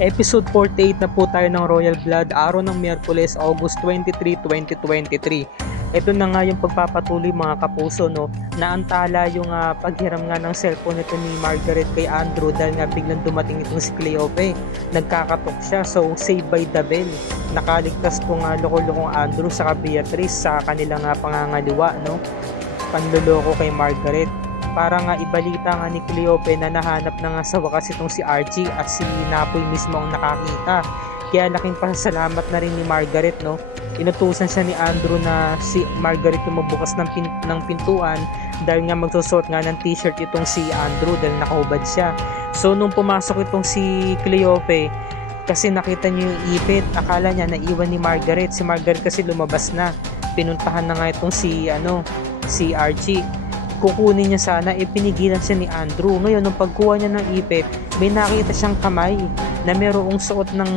Episode 48 na po tayo ng Royal Blood, araw ng Miyerkules, August 23, 2023. Ito na nga yung pagpapatuloy mga kapuso, no? Naantala yung paghiram nga ng cellphone nito ni Margaret kay Andrew dahil nga biglang dumating itong si Cleope. Nagkakatok siya, so saved by the bell. Nakaligtas tong loko-lokong Andrew sa Beatrice sa kanilang pangangaliwa, no? Panloloko kay Margaret. Para nga ibalita nga ni Cleope na nahanap na nga sa wakas itong si Archie at si Napoy mismo ang nakakita. Kaya laking pasasalamat na rin ni Margaret, no? Inutusan siya ni Andrew na si Margaret yung magbukas ng pintuan dahil nga magsusuot nga ng t-shirt itong si Andrew dahil nakahubad siya. So nung pumasok itong si Cleope, kasi nakita niyo yung ipit, akala niya naiwan ni Margaret. Si Margaret kasi lumabas na. Pinuntahan na nga itong si Archie. Kukunin niya sana, pinigilan siya ni Andrew. Ngayon, nung pagkuha niya ng ipit, may nakita siyang kamay na mayroong suot ng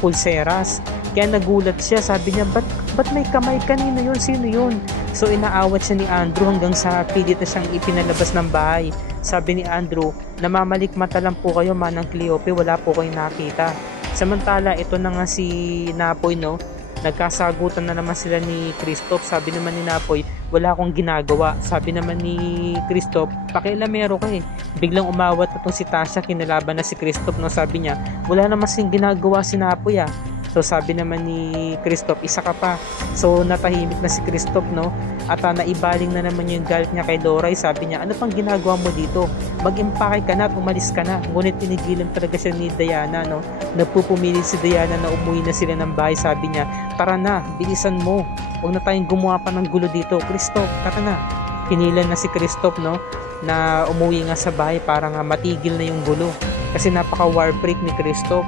pulseras. Kaya nagulat siya, sabi niya, ba't may kamay? Kanino yun? Sino yun? So inaawat siya ni Andrew hanggang sa pilit na siyang ipinalabas ng bahay. Sabi ni Andrew, namamalikmata lang po kayo, manang Cleope, wala po kayong nakita. Samantala, ito na nga si Napoy, no? Nagkasagutan na naman sila ni Christoph. Sabi naman ni Napoy, wala akong ginagawa. Sabi naman ni Christoph, pakialamero ka eh. Biglang umawat na itong si Tasha, kinalaban na si Christoph, no? Sabi niya, wala naman siyang ginagawa si Napoy ah. So sabi naman ni Christoph, isa ka pa. So natahimik na si Christoph, no? At naibaling na naman yung galit niya kay Loray. Sabi niya, ano pang ginagawa mo dito? Mag-impake ka na at umalis ka na. Ngunit tinigilan talaga siya ni Diana, no? Nagpupumilit si Diana na umuwi na sila ng bahay. Sabi niya, tara na, bilisan mo. Huwag na tayong gumawa pa ng gulo dito. Christoph, tara na. Pinilan na si Christoph, no? Na umuwi nga sa bahay para nga matigil na yung gulo. Kasi napaka-war freak ni Christoph.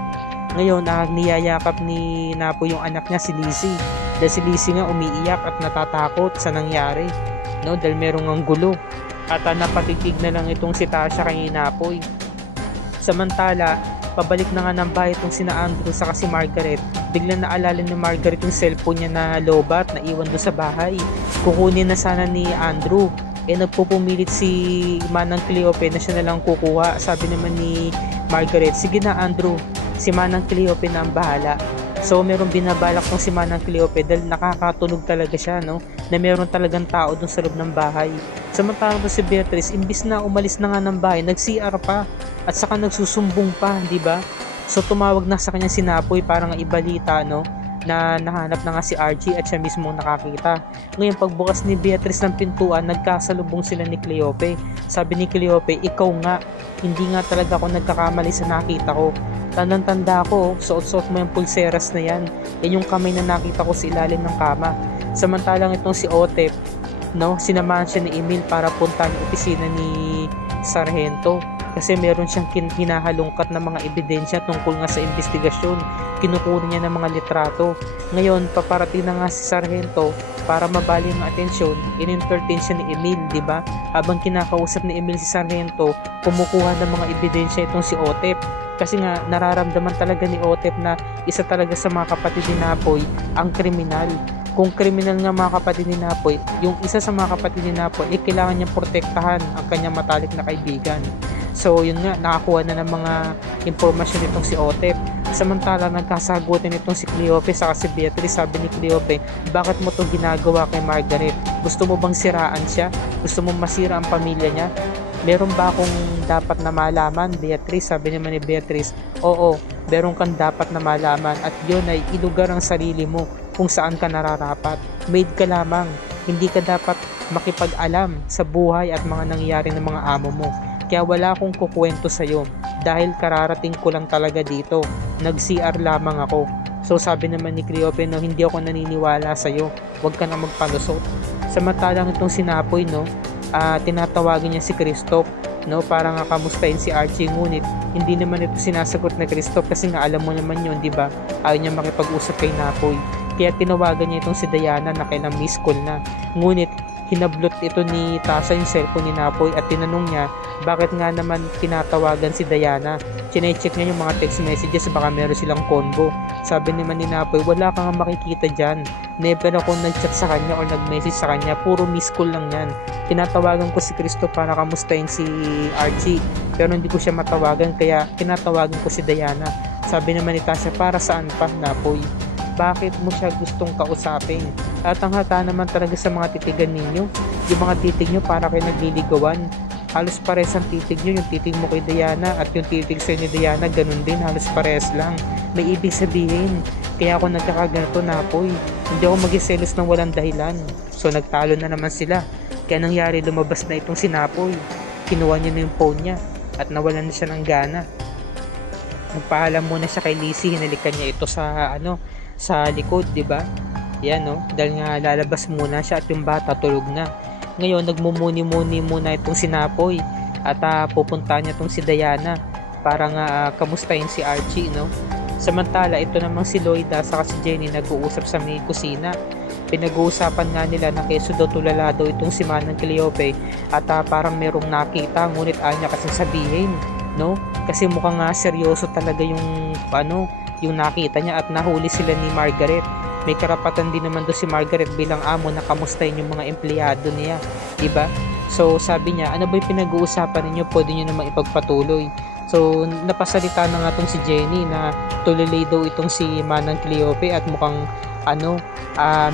Ngayon, niyayakap ni Napo yung anak niya, si Lizzie. Dahil si Lizzie nga umiiyak at natatakot sa nangyari, no? Dahil merong ang gulo. At napatitig na lang itong si Tasha kay Napoy. Samantala, pabalik na nga ng bahay itong sina Andrew sa si Margaret. Biglang naalala ni Margaret yung cellphone niya na lobat na iwan doon sa bahay. Kukunin na sana ni Andrew. Nagpupumilit si Manang Cleope na siya na lang kukuha. Sabi naman ni Margaret, sige na Andrew, si Manang Cleope na ang bahala. So meron binabalak tong si Manang Cleope dahil nakakatunog talaga siya, no? Na meron talagang tao dun sa loob ng bahay. Samantalang si Beatrice, imbis na umalis na nga ng bahay, nag-CR pa at saka nagsusumbong pa, di ba? So tumawag na sa kanya si Napoy para nga ibalita, no? Na nahanap na nga si Archie at siya mismo nakakita. Ngayon pagbukas ni Beatrice ng pintuan, nagkasalubong sila ni Cleope. Sabi ni Cleope, ikaw nga, hindi nga talaga ako nagkakamali sa nakita ko. Tandang-tanda ko, suot-suot mo yung pulseras na yan. Yan yung kamay na nakita ko sa ilalim ng kama. Samantalang itong si Otep, no, sinamahan siya ni Emil para puntahan yung opisina ni Sargento. Kasi meron siyang hinahalungkat na mga ebidensya tungkol nga sa investigasyon. Kinukuha niya ng mga litrato. Ngayon, paparating na nga si Sargento para mabali ang atensyon. In-entertain siya ni Emil, di ba? Habang kinakausap ni Emil si Sargento, kumukuha ng mga ebidensya itong si Otep. Kasi nga, nararamdaman talaga ni Otep na isa talaga sa mga kapatid ni Napoy ang kriminal. Kung kriminal nga mga kapatid ni Napoy, yung isa sa mga kapatid ni Napoy, kailangan niyang protektahan ang kanyang matalik na kaibigan. So yun nga, nakakuha na ng mga impormasyon nitong si Otep. Samantala nagkasagutan nitong si Cleope sa si Beatrice. Sabi ni Cleope, bakit mo to ginagawa kay Margaret? Gusto mo bang siraan siya? Gusto mo masira ang pamilya niya? Meron ba akong dapat na malaman, Beatrice? Sabi naman ni Beatrice, oo, meron kang dapat na malaman at yun ay ilugar ang sarili mo kung saan ka nararapat. Maid ka lamang, hindi ka dapat makipag-alam sa buhay at mga nangyayari ng mga amo mo. Kaya wala akong kukwento sa'yo dahil kararating ko lang talaga dito. Nag-CR lamang ako. So sabi naman ni Cleope, no, hindi ako naniniwala sa'yo. Huwag ka na magpalusot. Samantalang itong sinapoy, no, tinatawagin niya si Christoph, no, para nga kamustahin si Archie. Ngunit hindi naman ito sinasagot na Christoph kasi nga alam mo naman yun, di ba? Ayaw niya makipag-usap kay Napoy. Kaya tinawagan niya itong si Diana na kailang miss call na. Ngunit hinablot ito ni Tasha yung cellphone ni Napoy at tinanong niya bakit nga naman tinatawagan si Diana. Chinecheck niya yung mga text messages, baka meron silang combo. Sabi naman ni Napoy, wala kang makikita dyan. Never ako nag-chat sa kanya or nag-message sa kanya, puro miss call lang yan. Tinatawagan ko si Cristo para kamustahin si Archie, pero hindi ko siya matawagan kaya tinatawagan ko si Diana. Sabi naman ni Tasha, para saan pa, Napoy? Bakit mo siya gustong kausapin? At ang hata naman talaga sa mga titigan ninyo. Yung mga titig nyo para kayo nagliligawan. Halos pares ang titig nyo. Yung titig mo kay Diana at yung titig sa ni Diana, ganun din. Halos pares lang. May ibig sabihin. Kaya ako nagkakaganto, Napoy. Hindi ako magiselos ng walang dahilan. So nagtalo na naman sila. Kaya nangyari, lumabas na itong si Napoy. Kinuha niya na yung phone niya at nawalan na siya ng gana. Nagpaalam muna siya kay Lizzie. Hinalikan niya ito sa likod, di ba? Yan, no? Dahil nga lalabas muna siya at yung bata tulog na. Ngayon, nagmumuni-muni muna itong si Napoy at pupunta niya itong si Diana para nga kamustahin si Archie, no? Samantala, ito namang si Loida saka si Jenny nag-uusap sa may kusina. Pinag-uusapan nga nila na keso daw tulala daw itong si Manang Cleope at parang merong nakita, ngunit ayaw niya kasi sabihin, no? Kasi mukhang seryoso talaga yung yung nakita niya at nahuli sila ni Margaret. May karapatan din naman doon si Margaret bilang amo na kamustahin yung mga empleyado niya, diba? So sabi niya, ano ba yung pinag-uusapan ninyo? Pwede nyo namang ipagpatuloy. So napasalita na nga itong si Jenny na tulilay daw itong si Manang Cleope at mukhang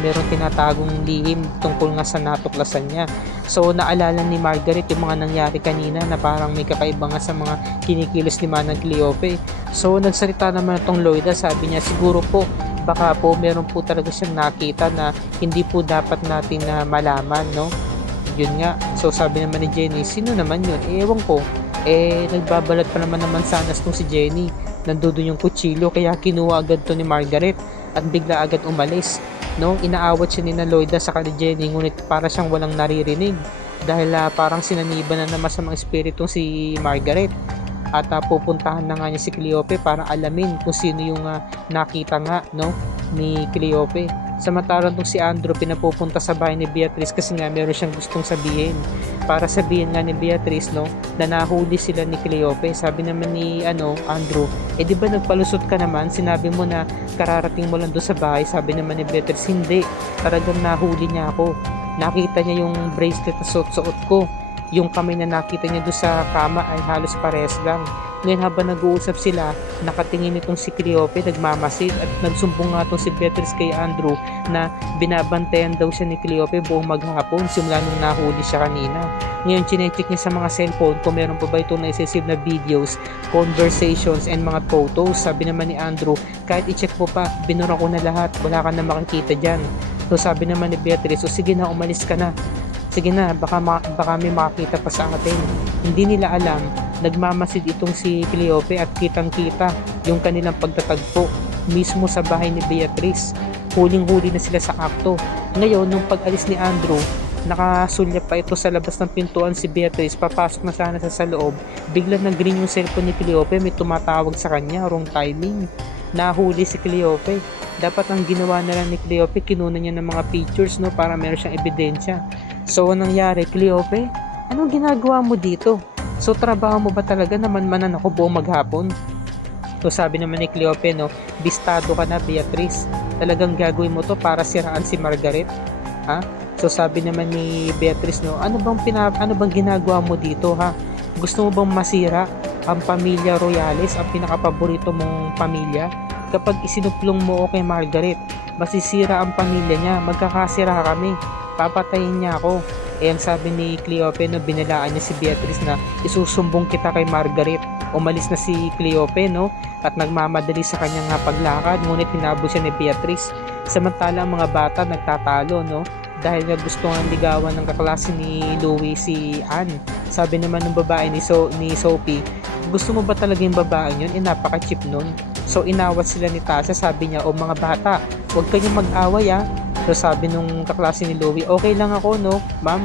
meron tinatagong lihim tungkol nga sa natuklasan niya. So naalala ni Margaret yung mga nangyari kanina na parang may kakaiba nga sa mga kinikilos ni Manang Cleope. So nagsalita naman itong Loida, sabi niya siguro po baka po meron po talaga siyang nakita na hindi po dapat natin na malaman, no? Yun nga. So sabi naman ni Jenny, sino naman yun? Ewan ko. Nagbabalat pa naman sana itong si Jenny. Nandoon yung kutsilyo kaya kinuha agad to ni Margaret at bigla agad umalis, no? Inaawat siya ni na Loida sa kay Jenny ngunit para siyang walang naririnig dahil parang sinaniban na naman sa mga espiritu si Margaret at pupuntahan na nga niya si Cleope para alamin kung sino yung nakita nga, no, ni Cleope. Samantalang tong si Andrew pinapupunta sa bahay ni Beatrice kasi nga meron siyang gustong sabihin. Para sabihin nga ni Beatrice, no, na nahuli sila ni Cleope. Sabi naman ni Andrew, di ba nagpalusot ka naman? Sinabi mo na kararating mo lang doon sa bahay. Sabi naman ni Beatrice, hindi. Talagang nahuli niya ako. Nakita niya yung bracelet na suot-suot ko. Yung kamay na nakita niya doon sa kama ay halos pares lang. Ngayon habang nag-uusap sila, nakatingin itong si Cleope, nagmamasid at nagsumbong nga itong si Beatrice kay Andrew na binabantayan daw siya ni Cleope buong maghapon simula nung nahuli siya kanina. Ngayon chinecheck niya sa mga cellphone kung meron pa ba itong naisisave na videos, conversations and mga photos. Sabi naman ni Andrew, kahit i-check mo pa, binura ko na lahat, wala ka na makikita dyan. So sabi naman ni Beatrice, o sige na, umalis ka na. Sige na, baka may makakita pa sa atin. Hindi nila alam, nagmamasid itong si Cleope at kitang-kita yung kanilang pagtatagpo mismo sa bahay ni Beatrice. Huling-huli na sila sa akto. Ngayon, nung pag-alis ni Andrew, nakasulyap pa ito sa labas ng pintuan si Beatrice, papasok na sana sa loob. Biglang nag-ring yung cellphone ni Cleope, may tumatawag sa kanya, wrong timing. Nahuli si Cleope. Dapat ang ginawa na lang ni Cleope, kinuna niya ng mga pictures, no, para meron siyang ebidensya. So, anong nangyari? Cleope, anong ginagawa mo dito? So, trabaho mo ba talaga na manmanan ako buong maghapon? So, sabi naman ni Cleope, no, bistado ka na, Beatrice. Talagang gagawin mo to para siraan si Margaret? Ha? So, sabi naman ni Beatrice, no, ano bang ginagawa mo dito, ha? Gusto mo bang masira ang pamilya Royales, ang pinakapaborito mong pamilya? Kapag isinuplong mo kay Margaret, masisira ang pamilya niya, magkakasira kami. Papatayin niya ako. Ang sabi ni Cleope, no, binalaan niya si Beatrice na isusumbong kita kay Margaret. Umalis na si Cleope, no, at nagmamadali sa kanyang paglakad, ngunit hinabol siya ni Beatrice. Samantala ang mga bata nagtatalo, no, dahil nga gusto nga ligawan ng kaklase ni Louie si Anne. Sabi naman ng babae ni Sophie, gusto mo ba talaga yung babae yun? Napaka-cheap nun. So inawat sila ni Tasha, sabi niya, o mga bata, huwag kayong mag-away So sabi nung kaklase ni Louie, okay lang ako, no, ma'am.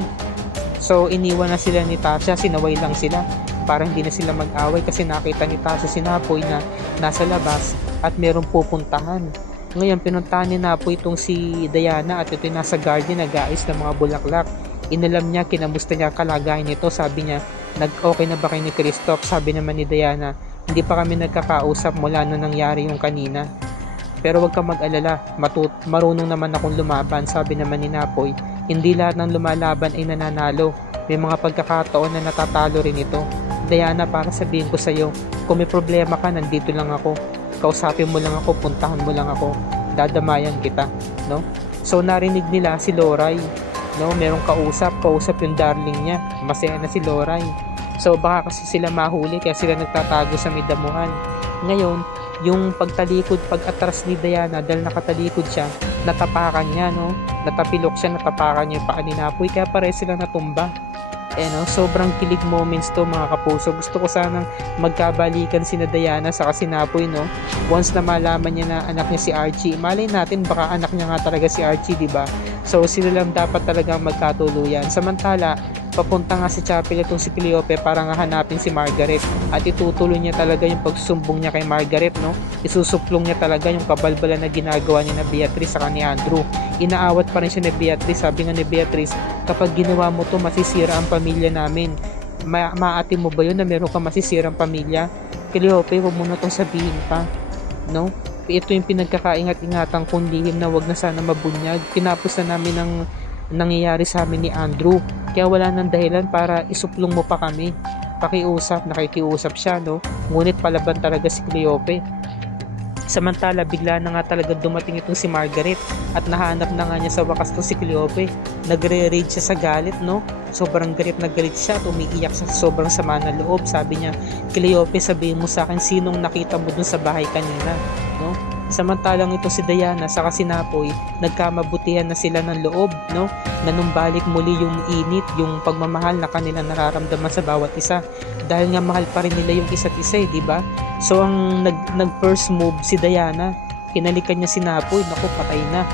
So iniwan na sila ni Tasha, sinaway lang sila para hindi na sila mag-away kasi nakita ni Tasha si Napoy na nasa labas at merong pupuntahan. Ngayon pinuntahan ni Napoy itong si Diana at ito nasa garden nag-aayos ng mga bulaklak. Inalam niya, kinamusta niya kalagayan nito. Sabi niya, okay na ba kayo ni Christoph? Sabi naman ni Diana, hindi pa kami nagkakausap mula nung nangyari yung kanina. Pero wag kang mag-alala, marunong naman akong lumaban. Sabi naman ni Napoy, hindi lahat ng lumalaban ay nananalo. May mga pagkakataon na natatalo rin ito. Diana, para sabihin ko sa iyo, kung may problema ka, nandito lang ako. Kausapin mo lang ako, puntahan mo lang ako. Dadamayan kita, no? So narinig nila si Loray, no? Merong kausap yung darling niya. Masaya na si Loray. So baka kasi sila mahuli kaya sila nagtatago sa may damuhan. Ngayon, yung pag-atras ni Diana, dahil nakatalikod siya, natapakan niya, no? Natapilok siya, natapakan niya yung paa ni Napoy, kaya pareho silang natumba. No? Sobrang kilig moments to, mga kapuso. Gusto ko sanang magkabalikan sina Diana sa si Napoy, no? Once na malaman niya na anak niya si Archie, malay natin baka anak niya nga talaga si Archie, diba? So sila lang dapat talagang magkatuluyan. Samantala, papunta nga sa chapel itong si Cleope para nga hanapin si Margaret, at itutuloy niya talaga yung pagsusumbong niya kay Margaret, no? Isusuplong niya talaga yung kabalbalan na ginagawa niya na Beatrice sa ni Andrew. Inaawat pa rin siya ni Beatrice. Sabi nga ni Beatrice, kapag ginawa mo to, masisira ang pamilya namin. Maaati mo ba yun na meron ka masisirang pamilya? Cleope, huwag mo na itong sabihin pa, no? Ito yung pinagkakaingat-ingatan kong lihim na wag na sana mabunyag. Tinapos na namin ang nangyayari sa amin ni Andrew, kaya wala nang dahilan para isuplong mo pa kami. Nakikiusap siya, no? Ngunit palaban talaga si Cleope. Samantala, bigla na nga talaga dumating itong si Margaret at nahanap na nga niya sa wakas itong si Cleope. Nagre-rage siya sa galit, no? Sobrang galit na galit siya at umiiyak sa sobrang sama ng loob. Sabi niya, Cleope, sabihin mo sa akin sinong nakita mo dun sa bahay kanina, no? Samantalang ito si Diana sa si Napoy, nagkamabutihan na sila ng loob, no? Nanumbalik muli yung init, yung pagmamahal na kanilang nararamdaman sa bawat isa. Dahil nga mahal pa rin nila yung isa't isa, di ba? So ang nag-first move si Diana, kinalikan niya si Napoy, naku, patay na.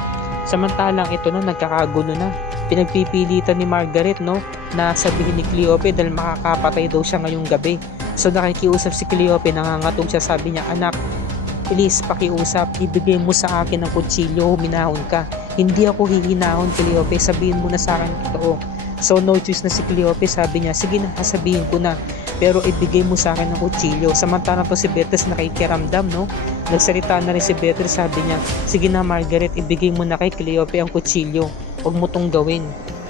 Samantalang ito na, nagkakagulo na. Pinagpipilitan ni Margaret, no, na sabihin ni Cleope dahil makakapatay daw siya ngayong gabi. So nakikiusap si Cleope, nangangatog siya, sabi niya, anak, please, pakiusap, ibigay mo sa akin ang kutsilyo, huminahon ka. Hindi ako hihinahon, Cleope, sabihin mo na sa akin totoo. So no choice na si Cleope, sabi niya, sige na, sabihin ko na, pero ibigay mo sa akin ang kutsilyo. Samantalang to si Beatrice nakikiramdam, no? Nagsalita na rin si Beatrice, sabi niya, sige na Margaret, ibigay mo na kay Cleope ang kutsilyo, huwag mo tong gawin.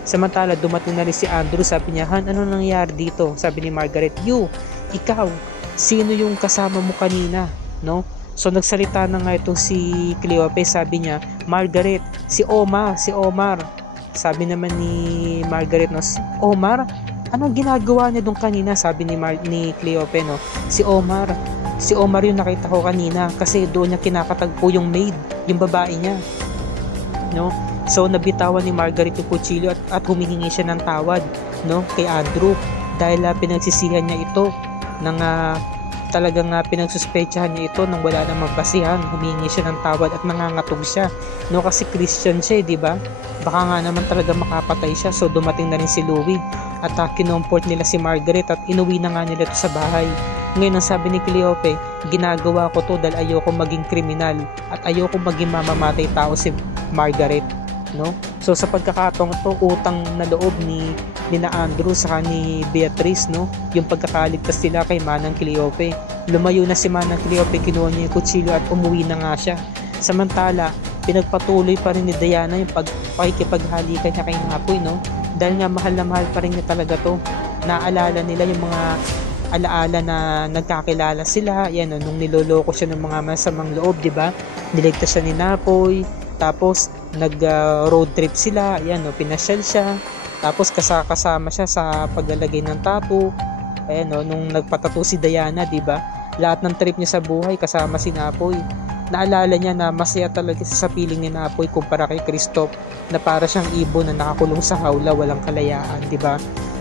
Samantala, dumating na rin si Andrew, sabi niya, Han, ano nangyari dito? Sabi ni Margaret, ikaw, sino yung kasama mo kanina, no? So nagsalita na nga itong si Cleope, sabi niya, Margaret, si Omar. Sabi naman ni Margaret, no, Omar? Anong ginagawa niya doon kanina? Sabi ni Cleope, no, si Omar yung nakita ko kanina kasi doon niya kinakatagpo yung maid, yung babae niya, no? So nabitawan ni Margaret yung kutsilyo at humihingi siya ng tawad, no, kay Andrew dahil pinagsisihan niya ito ng talagang pinagsuspetsahan niya ito nang wala namang basihan. Humingi siya ng tawad at nangangatog siya, no, kasi Christian siya, di ba? Baka nga naman talaga makapatay siya. So dumating na rin si Louie at kinomport nila si Margaret at inuwi na nga nila ito sa bahay. Ngayon ang sabi ni Cleope, ginagawa ko to dahil ayoko maging kriminal at ayoko maging mamamatay tao si Margaret, no? So sa pagkakataong to, utang na loob ni Andrew sa ni Beatrice, no, yung pagkakaligtas nila kay Manang Cleope. Lumayo na si Manang Cleope, kinuha niya yung kutsilyo at umuwi na nga siya. Samantala, pinagpatuloy pa rin ni Diana yung pakikipaghalikan niya kay Napoy, no, dahil nga mahal na mahal pa rin niya talaga to. Naalala nila yung mga alaala na nagkakilala sila, yan, no, nung niloloko siya ng mga masamang loob, di ba? Niligtas siya ni Napoy, tapos nag road trip sila, yan, no, pinasyal siya, tapos kasama siya sa paglalagay ng tattoo. Ayan, no, nung nagpatattoo si Diana, di ba? Lahat ng trip niya sa buhay kasama si Napoy. Naalala niya na masaya talaga sa piling ni Napoy kumpara kay Christoph na para siyang ibon na nakakulong sa hawla, walang kalayaan, di ba?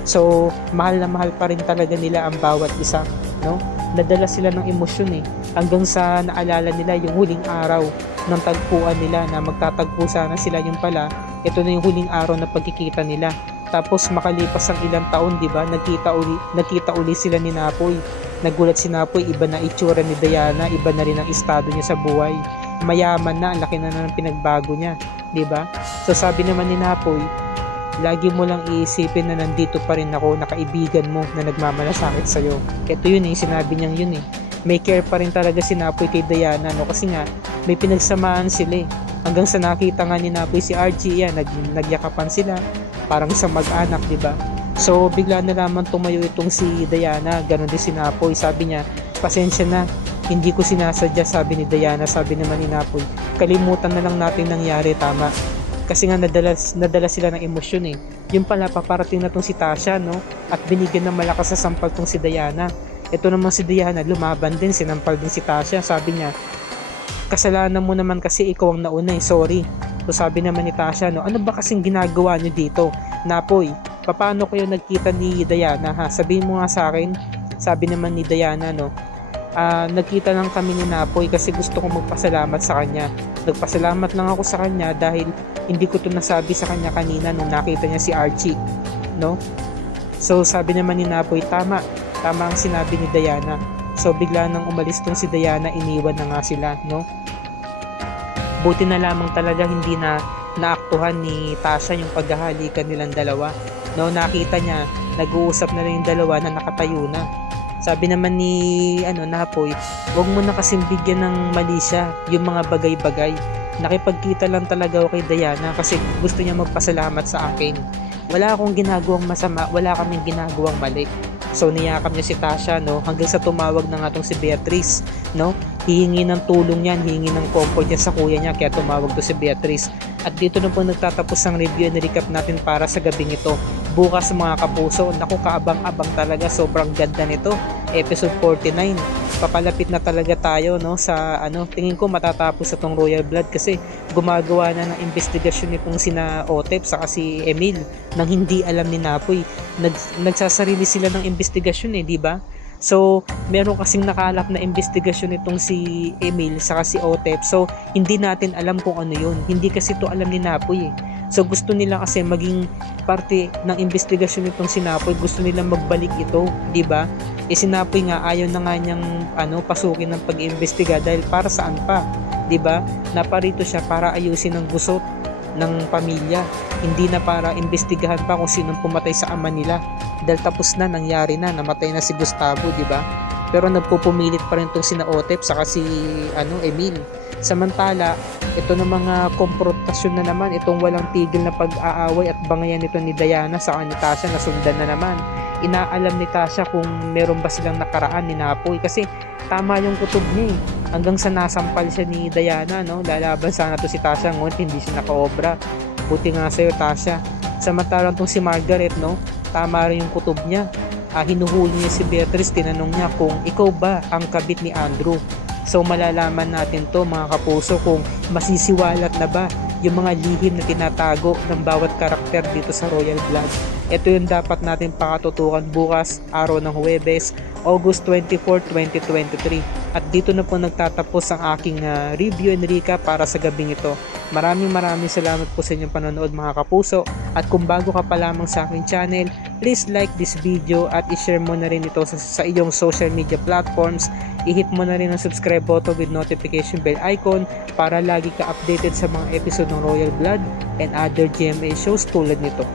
So, mahal na mahal pa rin talaga nila ang bawat isa, no? Nadala sila ng emosyon hanggang sa naalala nila yung huling araw ng tagpuan nila na magtatagpo sana sila, yung pala ito na yung huling araw na pagkikita nila. Tapos makalipas ang ilang taon, di ba, nagkita uli sila ni Napoy. Nagulat si Napoy, iba na itsura ni Diana, iba na rin ang estado niya sa buhay. Mayaman na, ang laki na ng pinagbago niya, di ba? So sabi naman ni Napoy, lagi mo lang iisipin na nandito pa rin ako na kaibigan mo na nagmamalasakit sa'yo. Ito yun sinabi niyang yun may care pa rin talaga si Napoy kay Diana, no? Kasi nga may pinagsamaan sila hanggang sa nakita nga ni Napoy si Archie, nagyakapan sila parang isang mag-anak, di ba? So bigla na lamang tumayo itong si Diana, ganun din si Napoy. Sabi niya, pasensya na, hindi ko sinasadya, sabi ni Diana. Sabi naman ni Napoy, kalimutan na lang natin nangyari, tama? Kasi nga nadala sila ng emosyon Yung pala paparating na tong si Tasha, no? At binigyan ng malakas sa sampal tong si Diana. Ito naman si Diana, lumaban din, sinampal din si Tasha. Sabi niya, kasalanan mo naman kasi ikaw ang nauna sorry. So sabi naman ni Tasha, no, ano ba kasing ginagawa niyo dito? Napoy, paano kayo nagkita ni Diana, ha? Sabihin mo nga sa akin. Sabi naman ni Diana, no, nagkita lang kami ni Napoy kasi gusto kong magpasalamat sa kanya. Nagpasalamat lang ako sa kanya dahil hindi ko to nasabi sa kanya kanina nung nakita niya si Archie, no? So sabi naman ni Napoy, tama ang sinabi ni Diana. So bigla nang umalis tong si Diana, iniwan na nga sila, no? Buti na lamang talaga hindi na naaktuhan ni Tasha yung paghahalikan nilang dalawa, no? Nakita niya nag-uusap na rin yung dalawa na nakatayo na. Sabi naman ni Napoy, wag mo na kasing bigyan ng mali siya yung mga bagay-bagay. Nakipagkita lang talaga ako kay Diana kasi gusto niya magpasalamat sa akin. Wala akong ginagawang masama, wala kaming ginagawang mali. So niyakap niya si Tasha, no, hanggang sa tumawag na nga tong si Beatrice, no? Hihingi ng tulong niyan, hihingi ng comfort niya sa kuya niya, kaya tumawag to si Beatrice. At dito na po nagtatapos ang review and recap natin para sa gabing ito. Bukas mga kapuso, naku, kaabang-abang talaga, sobrang ganda nito. Episode 49. Papalapit na talaga tayo, no, sa tingin ko matatapos itong Royal Blood kasi gumagawa na ng investigasyon nitong sina Otep saka si Emil nang hindi alam ni Napoy. Nagsasarili sila ng investigasyon di ba? So, meron kasing nakalap na investigasyon nitong si Emil saka si Otep. So, hindi natin alam kung ano yun. Hindi kasi to alam ni Napoy So, gusto nila kasi maging parte ng investigasyon nitong si Napoy. Gusto nilang magbalik ito, di ba? Si Napoy nga ayaw na nga niyang pasukin ng pag-iimbestiga dahil para saan pa, di ba? Naparito siya para ayusin ang gusot ng pamilya, hindi na para imbestigahan pa kung sinong pumatay sa ama nila dahil tapos na, nangyari na, namatay na si Gustavo, di ba? Pero nagpupumilit pa rin itong sina Otep saka si Emil. Samantala, ito na mga komprontasyon na naman, itong walang tigil na pag-aaway at bangayan nito ni Diana sa ni Tasha, nasundan na naman. Inaalam ni Tasha kung meron ba silang nakaraan ni Napoy kasi tama yung kutob niya hanggang sa nasampal siya ni Diana, no? Lalaban sana to si Tasha, ngunit hindi siya nakaobra. Buti nga sa'yo, Tasha. Samantalang tong si Margaret, no? Tama rin yung kutob niya. Hinuhuli niya si Beatrice, tinanong niya kung ikaw ba ang kabit ni Andrew. So malalaman natin to mga kapuso kung masisiwalat na ba yung mga lihim na tinatago ng bawat karakter dito sa Royal Blood. Ito yung dapat natin pakatutukan bukas, araw ng Huwebes, August 24, 2023. At dito na po nagtatapos ang aking review and recap para sa gabing ito. Maraming salamat po sa inyong panonood mga kapuso. At kung bago ka pa lamang sa aking channel, please like this video at i-share mo na rin ito sa iyong social media platforms. I-hit mo na rin ang subscribe button with notification bell icon para lagi ka updated sa mga episode ng Royal Blood and other GMA shows tulad nito.